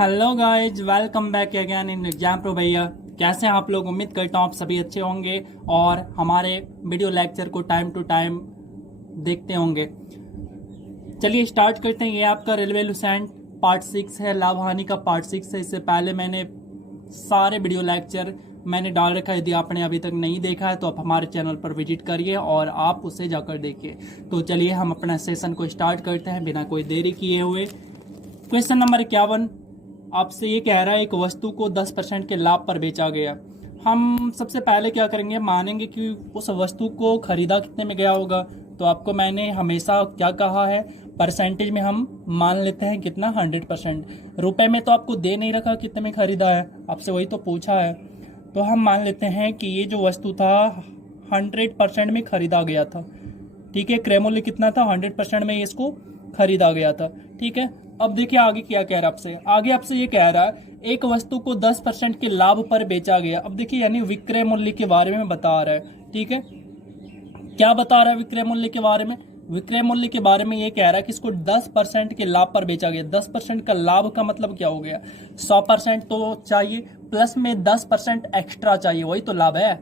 Hello guys, welcome back again in exam pro भैया। कैसे हैं आप लोग? उम्मीद करता हूँ आप सभी अच्छे होंगे और हमारे वीडियो लेक्चर को टाइम टू टाइम देखते होंगे। चलिए स्टार्ट करते हैं। ये आपका रेलवे लुसेंट पार्ट 6 है, लाभ हानि का पार्ट 6 है। इससे पहले मैंने सारे वीडियो लेक्चर मैंने डाल रखा है। यदि आपने अभी तक नहीं देखा है तो आप हमारे चैनल पर विजिट करिए और आप उसे जाकर देखिए। तो चलिए हम अपना सेशन को स्टार्ट करते हैं बिना कोई देरी किए हुए। क्वेश्चन नंबर 51 आपसे ये कह रहा है, एक वस्तु को 10% के लाभ पर बेचा गया। हम सबसे पहले क्या करेंगे, मानेंगे कि उस वस्तु को खरीदा कितने में गया होगा। तो आपको मैंने हमेशा क्या कहा है, परसेंटेज में हम मान लेते हैं कितना, 100%। रुपए में तो आपको दे नहीं रखा कितने में खरीदा है, आपसे वही तो पूछा है। तो हम मान लेते हैं कि ये जो वस्तु था 100% में खरीदा गया था। ठीक है, क्रय मूल्य कितना था, 100% में इसको खरीदा गया था। ठीक है, अब देखिए आगे क्या कह रहा है आपसे। आगे आपसे ये कह रहा है एक वस्तु को 10% के लाभ पर बेचा गया। अब देखिए यानी विक्रय मूल्य के बारे में बता रहा है। ठीक है, क्या बता रहा है विक्रय मूल्य के बारे में? विक्रय मूल्य के बारे में ये कह रहा है कि इसको 10% के लाभ पर बेचा गया। 10% का लाभ का मतलब क्या हो गया, 100% तो चाहिए, प्लस में 10% एक्स्ट्रा चाहिए, वही तो लाभ है।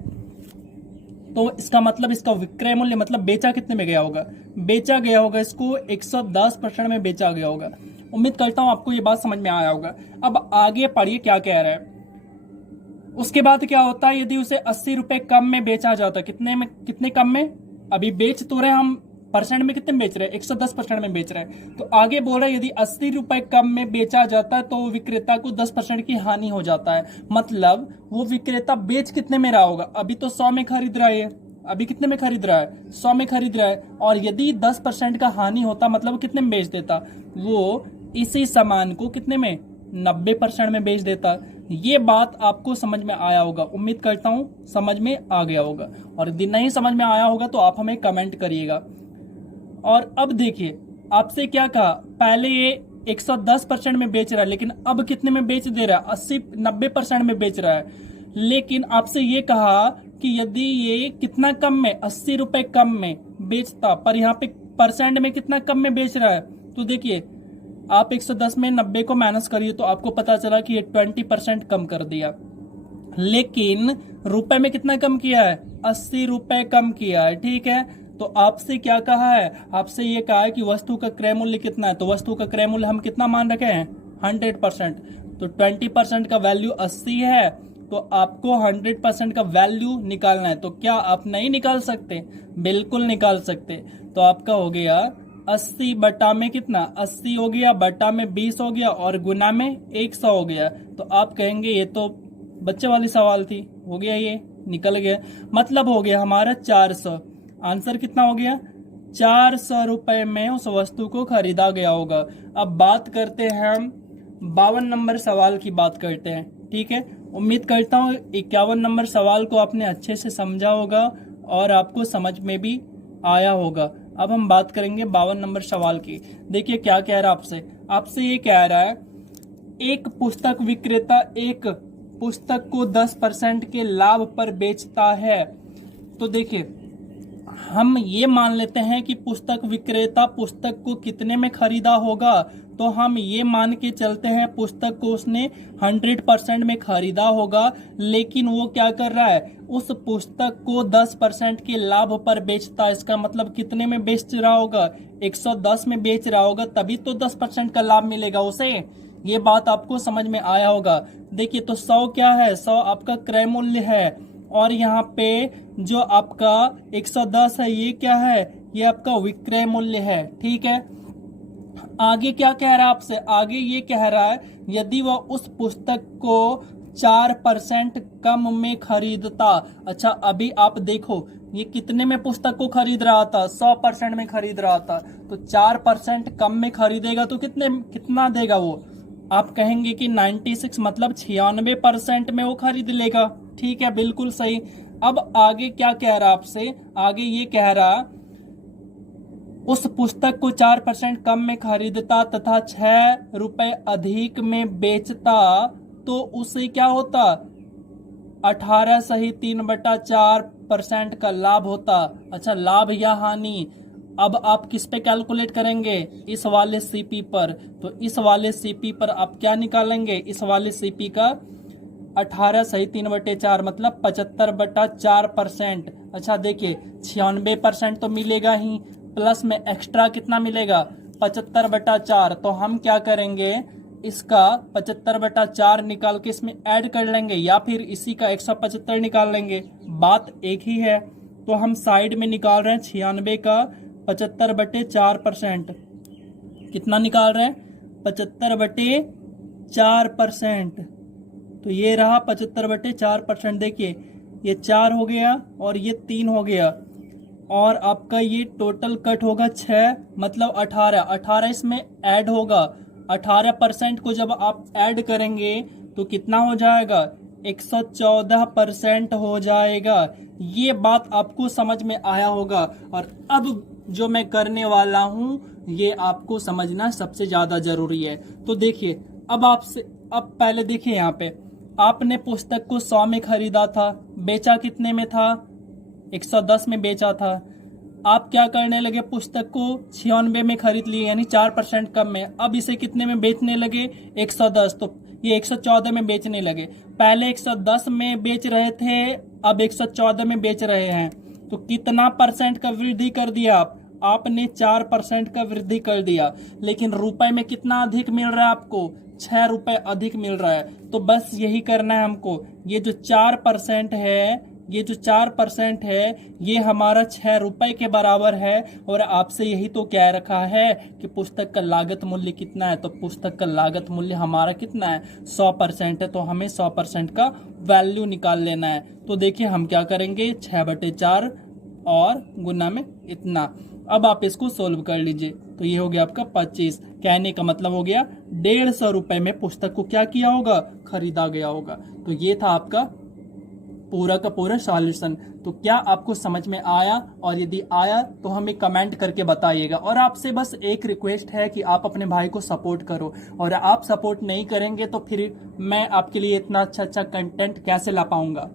तो इसका मतलब इसका विक्रय मूल्य मतलब बेचा कितने में गया होगा, बेचा गया होगा इसको 110% में बेचा गया होगा। उम्मीद करता हूं आपको ये बात समझ में आया होगा। अब आगे पढ़िए क्या कह रहा है। उसके बाद क्या होता है, यदि उसे 80 रुपए कम में बेचा जाता, कितने कम में, अभी बेच तो रहे हम परसेंट में कितने में बेच रहे हैं, 110% में बेच रहे हैं। तो आगे बोल रहा है यदि 80 रुपए कम में बेचा जाता है तो विक्रेता को 10% की हानि हो जाता है। मतलब वो विक्रेता बेच कितने में रहा होगा, अभी तो 100 में खरीद रहा है, अभी कितने में खरीद रहा है, 100 में खरीद रहा है। और यदि 10% का हानि होता मतलब कितने में बेच देता, वो इसी सामान को कितने में, 90% में बेच देता। ये बात आपको समझ में आया होगा, उम्मीद करता हूं समझ में आ गया होगा। और यदि नहीं समझ में आया होगा तो आप हमें कमेंट करिएगा। और अब देखिए आपसे क्या कहा, पहले ये 110% में बेच रहा है, लेकिन अब कितने में बेच दे रहा है, 80-90% में बेच रहा है। लेकिन आपसे ये कहा कि यदि ये कितना कम में, 80 रुपए कम में बेचता, पर यहाँ पे परसेंट में कितना कम में बेच रहा है। तो देखिए आप 110 में 90 को माइनस करिए तो आपको पता चला कि ये 20% कम कर दिया। लेकिन रुपए में कितना कम किया है, 80 रुपए कम किया है। ठीक है, तो आपसे क्या कहा है, आपसे ये कहा है कि वस्तु का क्रय मूल्य कितना है। तो वस्तु का क्रय मूल्य हम कितना मान रखे हैं, 100%। तो 20% का वैल्यू 80 है, तो आपको 100% का वैल्यू निकालना है। तो क्या आप नहीं निकाल सकते, बिल्कुल निकाल सकते। तो आपका हो गया 80 बटा में कितना, 80 हो गया, बटा में 20 हो गया, और गुना में 100 हो गया। तो आप कहेंगे ये तो बच्चे वाली सवाल थी, हो गया, ये निकल गया। मतलब हो गया हमारा 400। आंसर कितना हो गया, 400 रुपए में उस वस्तु को खरीदा गया होगा। अब बात करते हैं हम 52 नंबर सवाल की बात करते हैं। ठीक है, उम्मीद करता हूँ 51 नंबर सवाल को आपने अच्छे से समझा होगा और आपको समझ में भी आया होगा। अब हम बात करेंगे 52 नंबर सवाल की। देखिए क्या कह रहा है आपसे, आपसे ये कह रहा है एक पुस्तक विक्रेता एक पुस्तक को 10% के लाभ पर बेचता है। तो देखिए हम ये मान लेते हैं कि पुस्तक विक्रेता पुस्तक को कितने में खरीदा होगा। तो हम ये मान के चलते हैं पुस्तक को उसने 100% में खरीदा होगा, लेकिन वो क्या कर रहा है, उस पुस्तक को 10% के लाभ पर बेचता। इसका मतलब कितने में बेच रहा होगा, 110 में बेच रहा होगा, तभी तो 10% का लाभ मिलेगा उसे। ये बात आपको समझ में आया होगा। देखिए तो 100 क्या है, 100 आपका क्रय मूल्य है, और यहाँ पे जो आपका 110 है ये क्या है, ये आपका विक्रय मूल्य है। ठीक है, आगे क्या कह रहा है आपसे, आगे ये कह रहा है यदि वह उस पुस्तक को 4% कम में खरीदता। अच्छा अभी आप देखो ये कितने में पुस्तक को खरीद रहा था, 100% में खरीद रहा था। तो 4% कम में खरीदेगा तो कितना देगा वो, आप कहेंगे कि 96 मतलब 96% में वो खरीद लेगा। ठीक है, बिल्कुल सही। अब आगे क्या कह रहा आपसे, आगे ये कह रहा उस पुस्तक को 4% कम में खरीदता तथा 6 रुपए अधिक में बेचता तो उसे क्या होता, 18 सही 3/4% का लाभ होता। अच्छा लाभ या हानि, अब आप किस पे कैलकुलेट करेंगे? इस वाले सीपी पर। तो इस वाले सीपी पर आप क्या निकालेंगे? इस वाले सीपी का 18 सही 3/4 मतलब 75/4%। अच्छा देखिए 96% तो मिलेगा ही, प्लस में एक्स्ट्रा कितना मिलेगा? 75/4। तो हम क्या करेंगे, इसका 75/4 निकाल के इसमें ऐड कर लेंगे, या फिर इसी का 175 निकाल लेंगे, बात एक ही है। तो हम साइड में निकाल रहे हैं 96 का 75/4%। कितना निकाल रहे हैं? 75/4%। तो ये रहा 75/4%। देखिए ये 4 हो गया और ये 3 हो गया, और आपका ये टोटल कट होगा 6 मतलब 18 इसमें ऐड होगा। 18% को जब आप ऐड करेंगे तो कितना हो जाएगा? 114% हो जाएगा। ये बात आपको समझ में आया होगा। और अब जो मैं करने वाला हूं ये आपको समझना सबसे ज्यादा जरूरी है। तो देखिए अब पहले देखिए यहाँ पे आपने पुस्तक को 100 में खरीदा था, बेचा कितने में था? 110 में बेचा था। आप क्या करने लगे, पुस्तक को 96 में खरीद लिए, यानी 4% कम में। अब इसे कितने में बेचने लगे? 110। तो ये 114 में बेचने लगे। पहले 110 में बेच रहे थे, अब 114 में बेच रहे हैं। तो कितना परसेंट का वृद्धि कर दिया आपने? 4% का वृद्धि कर दिया। लेकिन रुपए में कितना अधिक मिल रहा है आपको? 6 रुपए अधिक मिल रहा है। तो बस यही करना है हमको। ये जो 4% है, ये हमारा 6 रुपए के बराबर है। और आपसे यही तो कह रखा है कि पुस्तक का लागत मूल्य कितना है। तो पुस्तक का लागत मूल्य हमारा कितना है? 100% है। तो हमें 100% का वैल्यू निकाल लेना है। तो देखिए हम क्या करेंगे, 6/4 और गुना में इतना। अब आप इसको सोल्व कर लीजिए। तो ये हो गया आपका 25। कहने का मतलब हो गया 150 रुपए में पुस्तक को क्या किया होगा? खरीदा गया होगा। तो ये था आपका पूरा का पूरा सॉल्यूशन। तो क्या आपको समझ में आया? और यदि आया तो हमें कमेंट करके बताइएगा। और आपसे बस एक रिक्वेस्ट है कि आप अपने भाई को सपोर्ट करो। और आप सपोर्ट नहीं करेंगे तो फिर मैं आपके लिए इतना अच्छा कंटेंट कैसे ला पाऊंगा?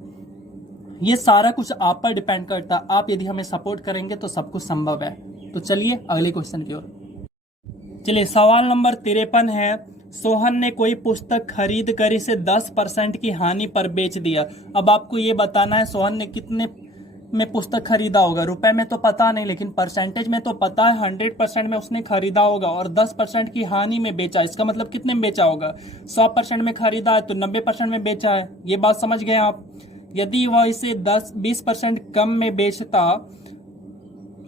ये सारा कुछ आप पर डिपेंड करता है। आप यदि हमें सपोर्ट करेंगे तो सब कुछ संभव है। तो चलिए अगले क्वेश्चन की ओर चलिए। सवाल नंबर 53 है, सोहन ने कोई पुस्तक खरीद कर इसे 10% की हानि पर बेच दिया। अब आपको ये बताना है सोहन ने कितने में पुस्तक खरीदा होगा। रुपए में तो पता नहीं, लेकिन परसेंटेज में तो पता है। 100% में उसने खरीदा होगा और 10% की हानि में बेचा। इसका मतलब कितने में बेचा होगा? 100% में खरीदा है तो 90% में बेचा है। ये बात समझ गए आप? यदि वह इसे 10-20% कम में बेचता,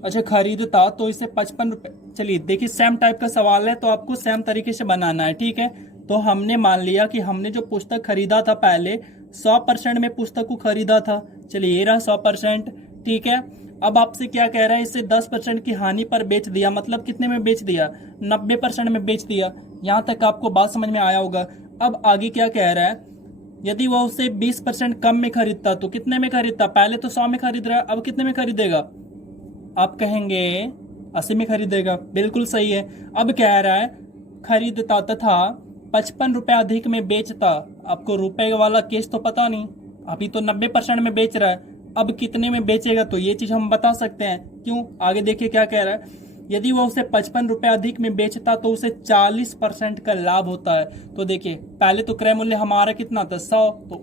अच्छा खरीदता, तो इसे 55 रुपए। चलिए देखिए सेम टाइप का सवाल है तो आपको सेम तरीके से बनाना है, ठीक है। तो हमने मान लिया कि हमने जो पुस्तक खरीदा था पहले 100% में पुस्तक को खरीदा था। चलिए ये रहा 100%, ठीक है। अब आपसे क्या कह रहा है, इसे 10% की हानि पर बेच दिया, मतलब कितने में बेच दिया? 90% में बेच दिया। यहां तक आपको बात समझ में आया होगा। अब आगे क्या कह रहा है, यदि वह उसे 20% कम में खरीदता तो कितने में खरीदता? पहले तो 100 में खरीद रहा है, अब कितने में खरीदेगा? आप कहेंगे 80 में खरीदेगा। बिल्कुल सही है। अब कह रहा है खरीदता तथा 55 रुपए अधिक में बेचता। आपको रुपए वाला केस तो पता नहीं, अभी तो 90% में बेच रहा है। अब कितने में बेचेगा तो ये चीज हम बता सकते हैं। क्यों? आगे देखिए क्या कह रहा है, यदि वह उसे 55 रुपए अधिक में बेचता तो उसे 40% का लाभ होता है। तो देखिए पहले तो क्रय मूल्य हमारा कितना था? 100, तो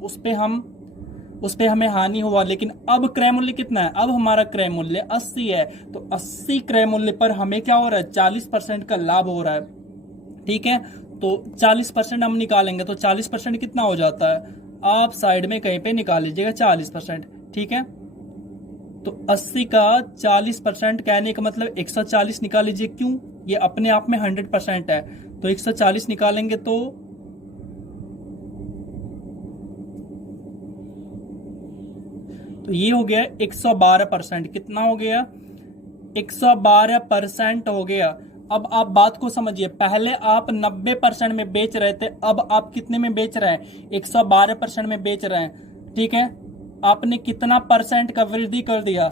उस पे हमें हानि हुआ। लेकिन अब क्रय मूल्य कितना है? अब हमारा क्रय मूल्य 80 है। तो 80 क्रय मूल्य पर हमें क्या हो रहा है? 40% का लाभ हो रहा है, ठीक है। तो 40% हम निकालेंगे तो 40% कितना हो जाता है? आप साइड में कहीं पे निकाल लीजिएगा 40%, ठीक है। तो 80 का 40% कहने का मतलब 140 निकाल लीजिए। क्यों? ये अपने आप में 100% है। तो 140 निकालेंगे तो ये हो गया 112%। कितना हो गया? 112% हो गया। अब आप बात को समझिए, पहले आप 90% में बेच रहे थे, अब आप कितने में बेच रहे हैं? 112% में बेच रहे हैं, ठीक है। आपने कितना परसेंट का वृद्धि कर दिया?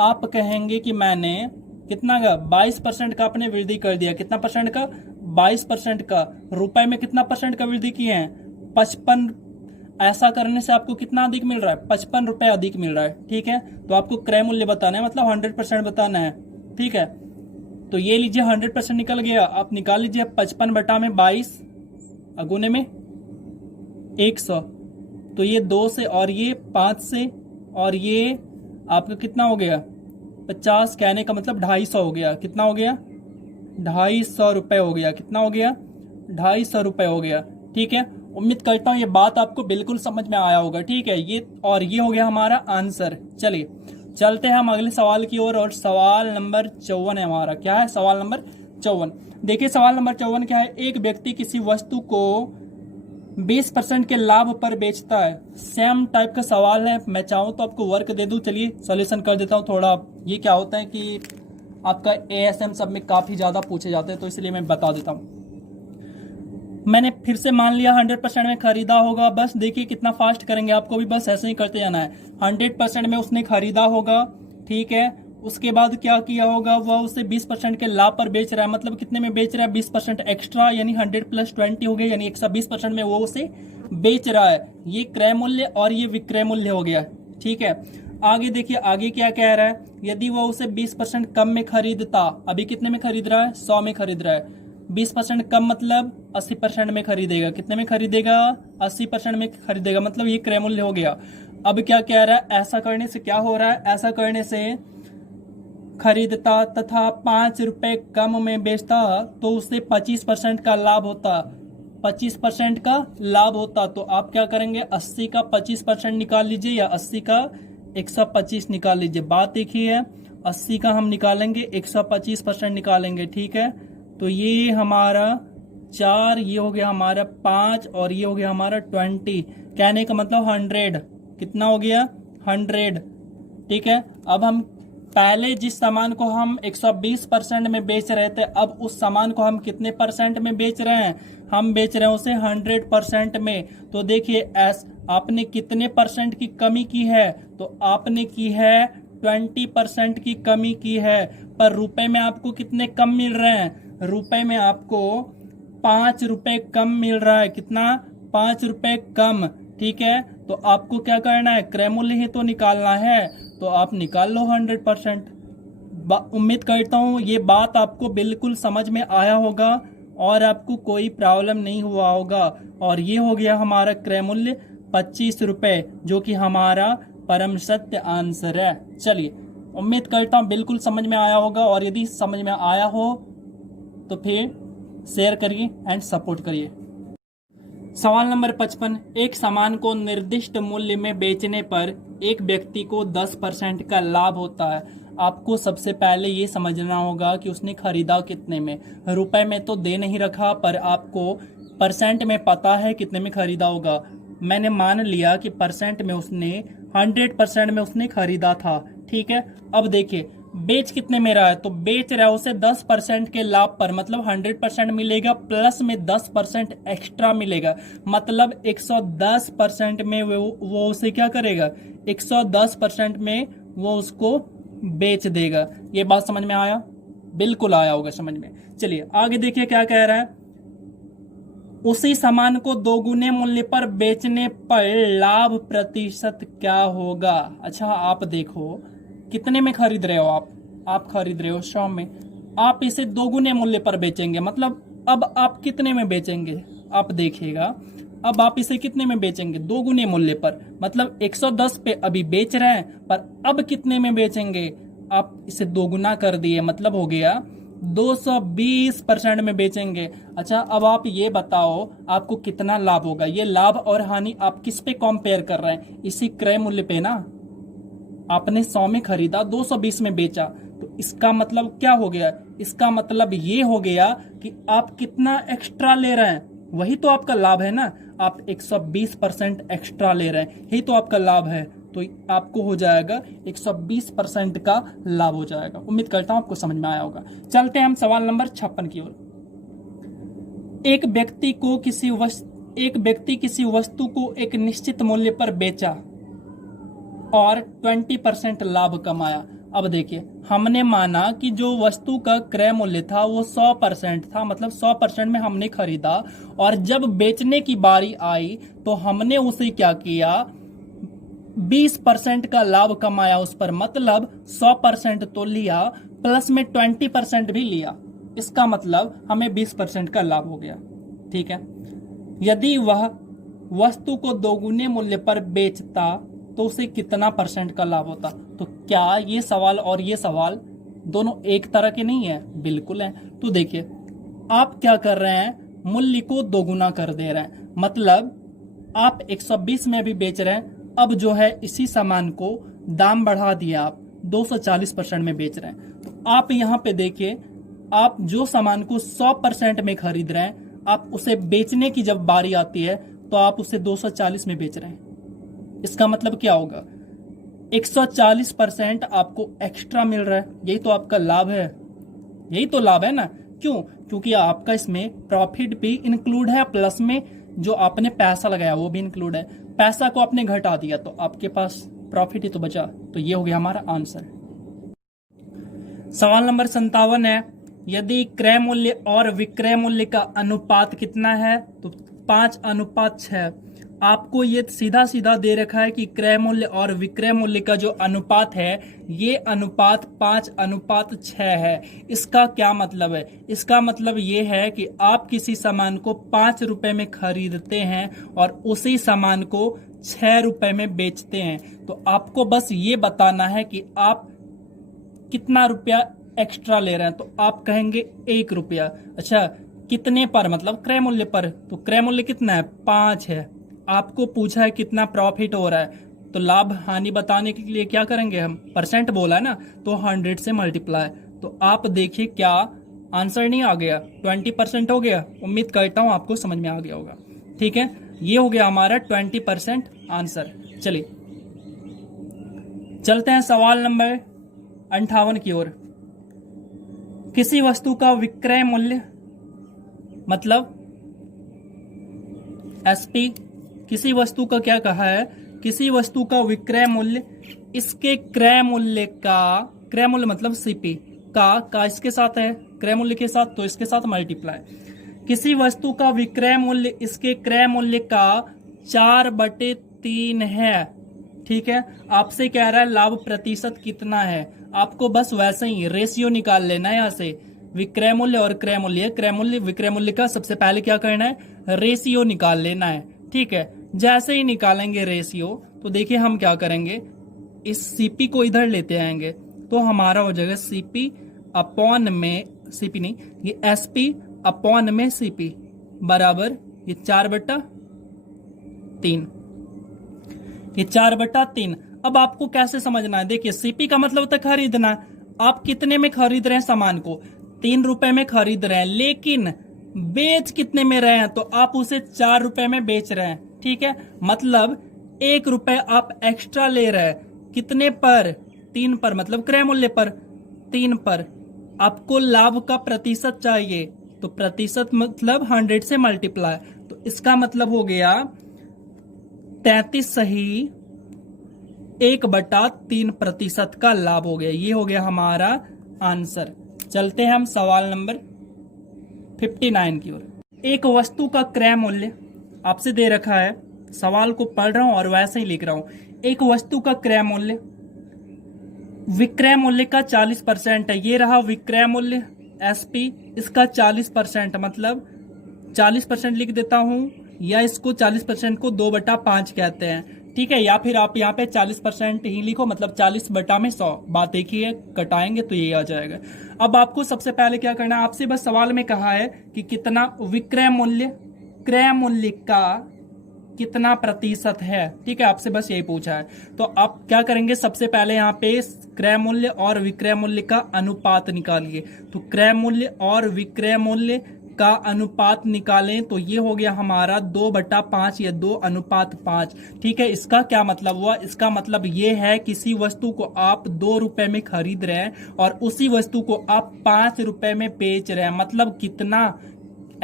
आप कहेंगे कि मैंने कितना का 22% का आपने वृद्धि कर दिया। कितना परसेंट का? 22% का। रुपए में कितना परसेंट का वृद्धि किए हैं? 55। ऐसा करने से आपको कितना अधिक मिल रहा है? 55 रुपए अधिक मिल रहा है, ठीक है। तो आपको क्रय मूल्य बताना है, मतलब 100% बताना है, ठीक है। तो ये लीजिए 100% निकल गया। आप निकाल लीजिए 55/22 अगुने में 100, तो ये 2 से और ये 5 से और ये आपका कितना हो गया 50, कहने का मतलब 250 हो गया। कितना हो गया 250 रुपये हो गया। कितना हो गया 250 रुपये हो गया। ठीक है, उम्मीद करता हूँ ये बात आपको बिल्कुल समझ में आया होगा। ठीक है, ये और ये हो गया हमारा आंसर। चलिए चलते हैं हम अगले सवाल की ओर, और सवाल नंबर 54 है हमारा। क्या है सवाल नंबर 54? देखिए सवाल नंबर 54 क्या है। एक व्यक्ति किसी वस्तु को 20% के लाभ पर बेचता है। सेम टाइप का सवाल है, मैं चाहूँ तो आपको वर्क दे दूं। चलिए सॉल्यूशन कर देता हूँ थोड़ा। ये क्या होता है कि आपका ASM सब में काफ़ी ज़्यादा पूछे जाते हैं, तो इसलिए मैं बता देता हूँ। मैंने फिर से मान लिया 100% में खरीदा होगा। बस देखिए कितना फास्ट करेंगे, आपको भी बस ऐसे ही करते जाना है। 100% में उसने खरीदा होगा, ठीक है। उसके बाद क्या किया होगा, वह उसे 20% के लाभ पर बेच रहा है। मतलब कितने में बेच रहा है 20% एक्स्ट्रा, यानी 100 + 20 हो गया, यानी 120% में वो उसे बेच रहा है। ये क्रय मूल्य और ये विक्रय मूल्य हो गया। ठीक है, आगे देखिए आगे क्या कह रहा है। यदि वह उसे 20% कम में खरीदता, अभी कितने में खरीद रहा है 100 में खरीद रहा है, 20% कम मतलब 80% में खरीदेगा। कितने में खरीदेगा 80% में खरीदेगा, मतलब ये क्रय मूल्य हो गया। अब क्या कह रहा है, ऐसा करने से क्या हो रहा है, ऐसा करने से खरीदता तथा 5 रुपए कम में बेचता तो उसे 25% का लाभ होता। 25% का लाभ होता, तो आप क्या करेंगे 80 का 25% निकाल लीजिए या 80 का 125 निकाल लीजिए। बात एक ही है, 80 का हम निकालेंगे 125% निकालेंगे। ठीक है, तो ये हमारा 4, ये हो गया हमारा 5 और ये हो गया हमारा 20, कहने का मतलब 100। कितना हो गया 100। ठीक है, अब हम पहले जिस सामान को हम 120% में बेच रहे थे, अब उस सामान को हम कितने परसेंट में बेच रहे हैं, हम बेच रहे हैं उसे 100% में। तो देखिए आपने कितने परसेंट की कमी की है, तो आपने की है 20% की कमी की है। पर रुपए में आपको कितने कम मिल रहे हैं, रुपए में आपको 5 रुपए कम मिल रहा है। कितना 5 रुपए कम। ठीक है, तो आपको क्या करना है, क्रय मूल्य ही तो निकालना है, तो आप निकाल लो 100%। उम्मीद करता हूँ ये बात आपको बिल्कुल समझ में आया होगा और आपको कोई प्रॉब्लम नहीं हुआ होगा। और ये हो गया हमारा क्रय मूल्य 25 रुपए, जो कि हमारा परम सत्य आंसर है। चलिए उम्मीद करता हूँ बिल्कुल समझ में आया होगा, और यदि समझ में आया हो तो फिर शेयर करिए एंड सपोर्ट करिए। सवाल नंबर 55, एक सामान को निर्दिष्ट मूल्य में बेचने पर एक व्यक्ति को 10% का लाभ होता है। आपको सबसे पहले ये समझना होगा कि उसने खरीदा कितने में। रुपए में तो दे नहीं रखा, पर आपको परसेंट में पता है कितने में खरीदा होगा। मैंने मान लिया कि परसेंट में उसने 100% में उसने खरीदा था। ठीक है, अब देखिए बेच कितने में रहा है, तो बेच रहा है उसे 10% के लाभ पर, मतलब 100% मिलेगा प्लस में 10% एक्स्ट्रा मिलेगा, मतलब 110% में वो उसे क्या करेगा 110% में वो उसको बेच देगा। ये बात समझ में आया, बिल्कुल आया होगा समझ में। चलिए आगे देखिए क्या कह रहा है। उसी सामान को 2 गुने मूल्य पर बेचने पर लाभ प्रतिशत क्या होगा। अच्छा आप देखो कितने में खरीद रहे हो, आप खरीद रहे हो 100 में, आप इसे 2 गुने मूल्य पर बेचेंगे, मतलब अब आप कितने में बेचेंगे, आप देखिएगा अब आप इसे कितने में बेचेंगे 2 गुने मूल्य पर, मतलब 110 पे अभी बेच रहे हैं, पर अब कितने में बेचेंगे, आप इसे 2 गुना कर दिए, मतलब हो गया 220% में बेचेंगे। अच्छा अब आप ये बताओ आपको कितना लाभ होगा। ये लाभ और हानि आप किस पे कंपेयर कर रहे हैं, इसी क्रय मूल्य पे ना। आपने 100 में खरीदा 220 में बेचा, तो इसका मतलब क्या हो गया, इसका मतलब ये हो गया कि आप कितना एक्स्ट्रा ले रहे हैं, वही तो आपका लाभ है ना। आप 120% एक्स्ट्रा ले रहे हैं, यही तो आपका लाभ है, तो आपको हो जाएगा 120% का लाभ हो जाएगा। उम्मीद करता हूं आपको समझ में आया होगा। चलते हैं हम सवाल नंबर 56 की ओर। एक व्यक्ति किसी वस्तु को एक निश्चित मूल्य पर बेचा और 20% लाभ कमाया। अब देखिए हमने माना कि जो वस्तु का क्रय मूल्य था वो 100% था, मतलब 100% में हमने खरीदा, और जब बेचने की बारी आई तो हमने उसे क्या किया 20% का लाभ कमाया उस पर, मतलब 100% तो लिया प्लस में 20% भी लिया, इसका मतलब हमें 20% का लाभ हो गया। ठीक है, यदि वह वस्तु को दोगुने मूल्य पर बेचता तो उसे कितना परसेंट का लाभ होता? तो क्या ये सवाल और ये सवाल दोनों एक तरह के नहीं है? बिल्कुल है। तो देखिए, आप क्या कर रहे हैं, मूल्य को दोगुना कर दे रहे हैं, मतलब आप 120 में भी बेच रहे हैं, अब जो है इसी सामान को दाम बढ़ा दिया, आप 240% में बेच रहे हैं। तो आप यहाँ पे देखिए, आप जो सामान को 100% में खरीद रहे हैं, आप उसे बेचने की जब बारी आती है तो आप उसे 240 में बेच रहे हैं। इसका मतलब क्या होगा, 140% आपको एक्स्ट्रा मिल रहा है। यही तो आपका लाभ है, यही तो लाभ है ना। क्यों? क्योंकि आपका इसमें प्रॉफिट भी इंक्लूड है, प्लस में जो आपने पैसा लगाया वो भी इंक्लूड है। पैसा को आपने घटा दिया तो आपके पास प्रॉफिट ही तो बचा। तो ये हो गया हमारा आंसर। सवाल नंबर 57 है, यदि क्रय मूल्य और विक्रय मूल्य का अनुपात कितना है? तो 5:6। आपको ये सीधा सीधा दे रखा है कि क्रय मूल्य और विक्रय मूल्य का जो अनुपात है, ये अनुपात 5:6 है। इसका क्या मतलब है? इसका मतलब ये है कि आप किसी सामान को 5 रुपए में खरीदते हैं और उसी सामान को 6 रुपए में बेचते हैं। तो आपको बस ये बताना है कि आप कितना रुपया एक्स्ट्रा ले रहे हैं। तो आप कहेंगे 1 रुपया। अच्छा, कितने पर? मतलब क्रय मूल्य पर। तो क्रय मूल्य कितना है? 5 है। आपको पूछा है कितना प्रॉफिट हो रहा है, तो लाभ हानि बताने के लिए क्या करेंगे हम? परसेंट बोला है ना, तो 100 से मल्टीप्लाई। तो आप देखिए क्या आंसर नहीं आ गया? 20% हो गया। उम्मीद करता हूं आपको समझ में आ गया होगा। ठीक है, ये हो गया हमारा 20% आंसर। चलिए चलते हैं सवाल नंबर 58 की ओर। किसी वस्तु का विक्रय मूल्य मतलब एसपी, किसी वस्तु का क्या कहा है? किसी वस्तु का विक्रय मूल्य इसके क्रय मूल्य का, क्रय मूल्य मतलब सीपी का इसके साथ है, क्रय मूल्य के साथ, तो इसके साथ मल्टीप्लाई। किसी वस्तु का विक्रय मूल्य इसके क्रय मूल्य का 4/3 है। ठीक है, आपसे कह रहा है लाभ प्रतिशत कितना है। आपको बस वैसे ही रेशियो निकाल लेना है। यहाँ से विक्रय मूल्य और क्रय मूल्य, क्रय मूल्य विक्रय मूल्य का सबसे पहले क्या करना है? रेशियो निकाल लेना है। ठीक है, जैसे ही निकालेंगे रेशियो, तो देखिए हम क्या करेंगे, इस सीपी को इधर लेते आएंगे, तो हमारा हो जाएगा सीपी अपॉन में, सीपी नहीं, ये एसपी अपॉन में सीपी बराबर ये 4/3। ये 4/3। अब आपको कैसे समझना है? देखिए, सीपी का मतलब होता है खरीदना। आप कितने में खरीद रहे हैं सामान को? 3 रुपए में खरीद रहे हैं, लेकिन बेच कितने में रहे हैं? तो आप उसे 4 रुपए में बेच रहे हैं। ठीक है, मतलब 1 रुपए आप एक्स्ट्रा ले रहे हैं। कितने पर? 3 पर, मतलब क्रय मूल्य पर 3 पर। आपको लाभ का प्रतिशत चाहिए, तो प्रतिशत मतलब 100 से मल्टीप्लाई। तो इसका मतलब हो गया 33 सही 1/3% का लाभ हो गया। ये हो गया हमारा आंसर। चलते हैं हम सवाल नंबर 59 की ओर। एक वस्तु का क्रय मूल्य आपसे दे रखा है, सवाल को पढ़ रहा हूं और वैसे ही लिख रहा हूं। एक वस्तु का क्रय मूल्य विक्रय मूल्य का 40% है। ये रहा विक्रय मूल्य एसपी, इसका 40%, मतलब 40% लिख देता हूं, या इसको 40% को 2/5 कहते हैं। ठीक है, या फिर आप यहाँ पे 40% ही लिखो, मतलब 40/100। बात एक ही है, कटाएंगे तो ये आ जाएगा। अब आपको सबसे पहले क्या करना है, आपसे बस सवाल में कहा है कि कितना विक्रय मूल्य क्रय मूल्य का कितना प्रतिशत है। ठीक है, आपसे बस यही पूछा है। तो आप क्या करेंगे, सबसे पहले यहाँ पे क्रय मूल्य और विक्रय मूल्य का अनुपात निकालिए। तो क्रय मूल्य और विक्रय मूल्य का अनुपात निकालें, तो ये हो गया हमारा 2/5 या 2:5। ठीक है, इसका क्या मतलब हुआ? इसका मतलब ये है किसी वस्तु को आप 2 रुपए में खरीद रहे हैं और उसी वस्तु को आप 5 रुपए में बेच रहे हैं। मतलब कितना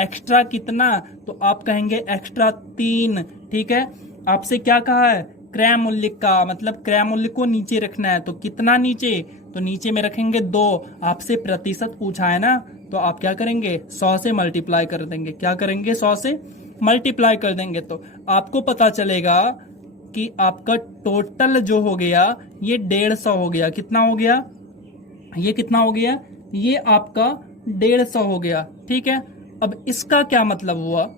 एक्स्ट्रा? कितना? तो आप कहेंगे एक्स्ट्रा 3। ठीक है, आपसे क्या कहा है? क्रय मूल्य का, मतलब क्रय मूल्य को नीचे रखना है। तो कितना नीचे? तो नीचे में रखेंगे 2। आपसे प्रतिशत पूछा है ना, तो आप क्या करेंगे? 100 से मल्टीप्लाई कर देंगे। क्या करेंगे? 100 से मल्टीप्लाई कर देंगे। तो आपको पता चलेगा कि आपका टोटल जो हो गया ये 150 हो गया। कितना हो गया? ये कितना हो गया, ये आपका 150 हो गया। ठीक है, अब इसका क्या मतलब हुआ,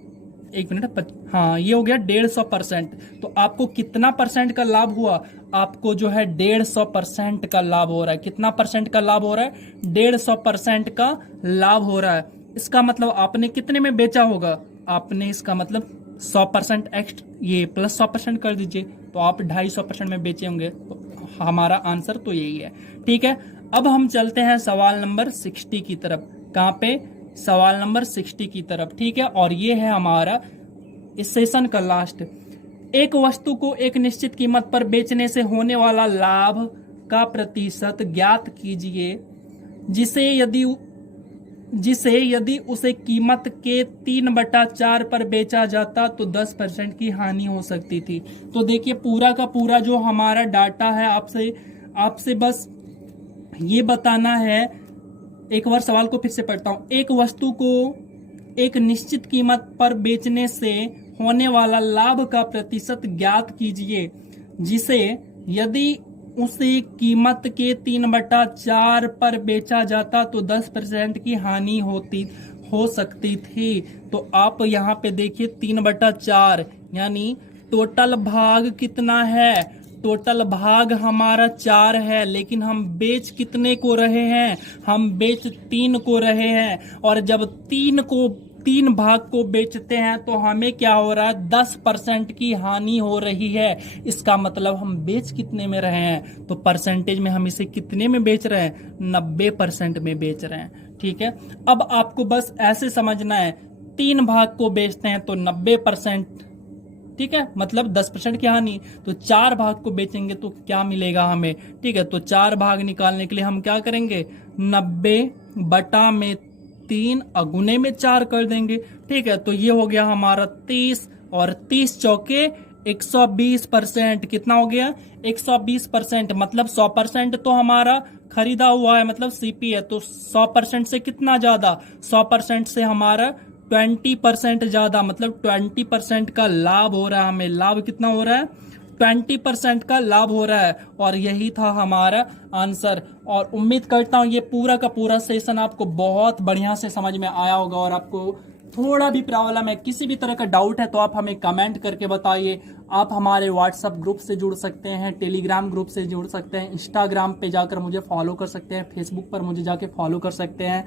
एक मिनट, हाँ ये हो गया 150%। तो आपको कितना परसेंट का लाभ हुआ, आपको जो है 150% का लाभ हो रहा है। कितना परसेंट का लाभ हो रहा है, 150% का लाभ हो रहा है। इसका मतलब आपने कितने में बेचा होगा, आपने इसका मतलब 100% एक्स्ट्रा ये प्लस 100% कर दीजिए, तो आप 250% में बेचे होंगे। तो हमारा आंसर तो यही है। ठीक है, अब हम चलते हैं सवाल नंबर 60 की तरफ। कहाँ पे, सवाल नंबर 60 की तरफ। ठीक है, और ये है हमारा इस सेशन का लास्ट। एक वस्तु को एक निश्चित कीमत पर बेचने से होने वाला लाभ का प्रतिशत ज्ञात कीजिए, जिसे यदि उसे कीमत के 3/4 पर बेचा जाता तो 10% की हानि हो सकती थी। तो देखिए पूरा का पूरा जो हमारा डाटा है, आपसे बस ये बताना है। एक बार सवाल को फिर से पढ़ता हूं। एक वस्तु को एक निश्चित कीमत पर बेचने से होने वाला लाभ का प्रतिशत ज्ञात कीजिए, जिसे यदि उसे कीमत के 3/4 पर बेचा जाता तो 10% की हानि हो सकती थी। तो आप यहाँ पे देखिए 3/4 यानी टोटल भाग कितना है, टोटल भाग हमारा 4 है, लेकिन हम बेच कितने को रहे हैं, हम बेच 3 को रहे हैं। और जब 3 भाग को बेचते हैं तो हमें क्या हो रहा है, 10% की हानि हो रही है। इसका मतलब हम बेच कितने में रहे हैं, तो परसेंटेज में हम इसे कितने में बेच रहे हैं, 90% में बेच रहे हैं। ठीक है, अब आपको बस ऐसे समझना है, 3 भाग को बेचते हैं तो 90%, ठीक है, मतलब 10% की हानि। तो 4 भाग को बेचेंगे तो क्या मिलेगा हमें। ठीक है, तो 4 भाग निकालने के लिए हम क्या करेंगे, 90/3 अगुने में 4 कर देंगे। ठीक है, तो ये हो गया हमारा 30, और 30 चौके 120%। कितना हो गया, 120%। मतलब 100% तो हमारा खरीदा हुआ है, मतलब सीपी है, तो 100% से कितना ज्यादा, 100% से हमारा 20% ज्यादा, मतलब 20% का लाभ हो रहा है हमें। लाभ कितना हो रहा है, 20% का लाभ हो रहा है। और यही था हमारा आंसर। और उम्मीद करता हूं ये पूरा का पूरा सेशन आपको बहुत बढ़िया से समझ में आया होगा। और आपको थोड़ा भी प्रॉब्लम है, किसी भी तरह का डाउट है, तो आप हमें कमेंट करके बताइए। आप हमारे व्हाट्सएप ग्रुप से जुड़ सकते हैं, टेलीग्राम ग्रुप से जुड़ सकते हैं, इंस्टाग्राम पे जाकर मुझे फॉलो कर सकते हैं, फेसबुक पर मुझे जाके फॉलो कर सकते हैं।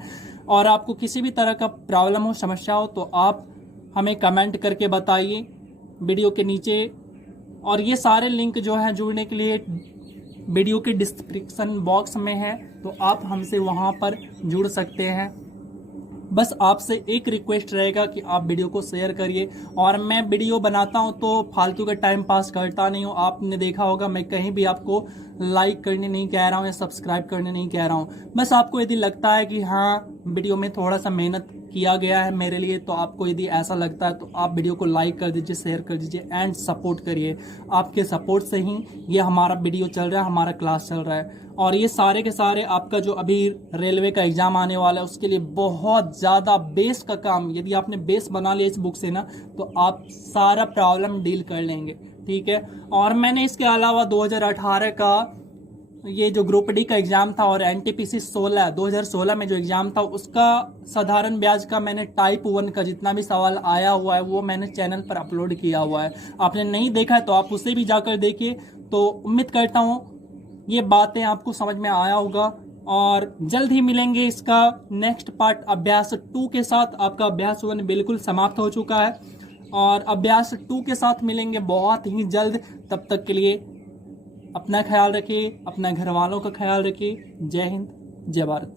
और आपको किसी भी तरह का प्रॉब्लम हो, समस्या हो, तो आप हमें कमेंट करके बताइए वीडियो के नीचे। और ये सारे लिंक जो है जुड़ने के लिए वीडियो के डिस्क्रिप्शन बॉक्स में है, तो आप हमसे वहाँ पर जुड़ सकते हैं। बस आपसे एक रिक्वेस्ट रहेगा कि आप वीडियो को शेयर करिए। और मैं वीडियो बनाता हूं तो फालतू का टाइम पास करता नहीं हूं। आपने देखा होगा मैं कहीं भी आपको लाइक करने नहीं कह रहा हूं या सब्सक्राइब करने नहीं कह रहा हूं। बस आपको यदि लगता है कि हाँ वीडियो में थोड़ा सा मेहनत किया गया है मेरे लिए, तो आपको यदि ऐसा लगता है तो आप वीडियो को लाइक कर दीजिए, शेयर कर दीजिए एंड सपोर्ट करिए। आपके सपोर्ट से ही ये हमारा वीडियो चल रहा है, हमारा क्लास चल रहा है। और ये सारे के सारे आपका जो अभी रेलवे का एग्जाम आने वाला है उसके लिए बहुत ज़्यादा बेस का काम, यदि आपने बेस बना लिया इस बुक से ना, तो आप सारा प्रॉब्लम डील कर लेंगे। ठीक है, और मैंने इसके अलावा 2018 का ये जो ग्रुप डी का एग्जाम था और एनटीपीसी 2016 में जो एग्जाम था, उसका साधारण ब्याज का मैंने टाइप 1 का जितना भी सवाल आया हुआ है वो मैंने चैनल पर अपलोड किया हुआ है। आपने नहीं देखा है तो आप उसे भी जाकर देखिए। तो उम्मीद करता हूँ ये बातें आपको समझ में आया होगा। और जल्द ही मिलेंगे इसका नेक्स्ट पार्ट अभ्यास 2 के साथ। आपका अभ्यास 1 बिल्कुल समाप्त हो चुका है और अभ्यास 2 के साथ मिलेंगे बहुत ही जल्द। तब तक के लिए अपना ख्याल रखिए, अपना घर वालों का ख्याल रखिए। जय हिंद, जय भारत।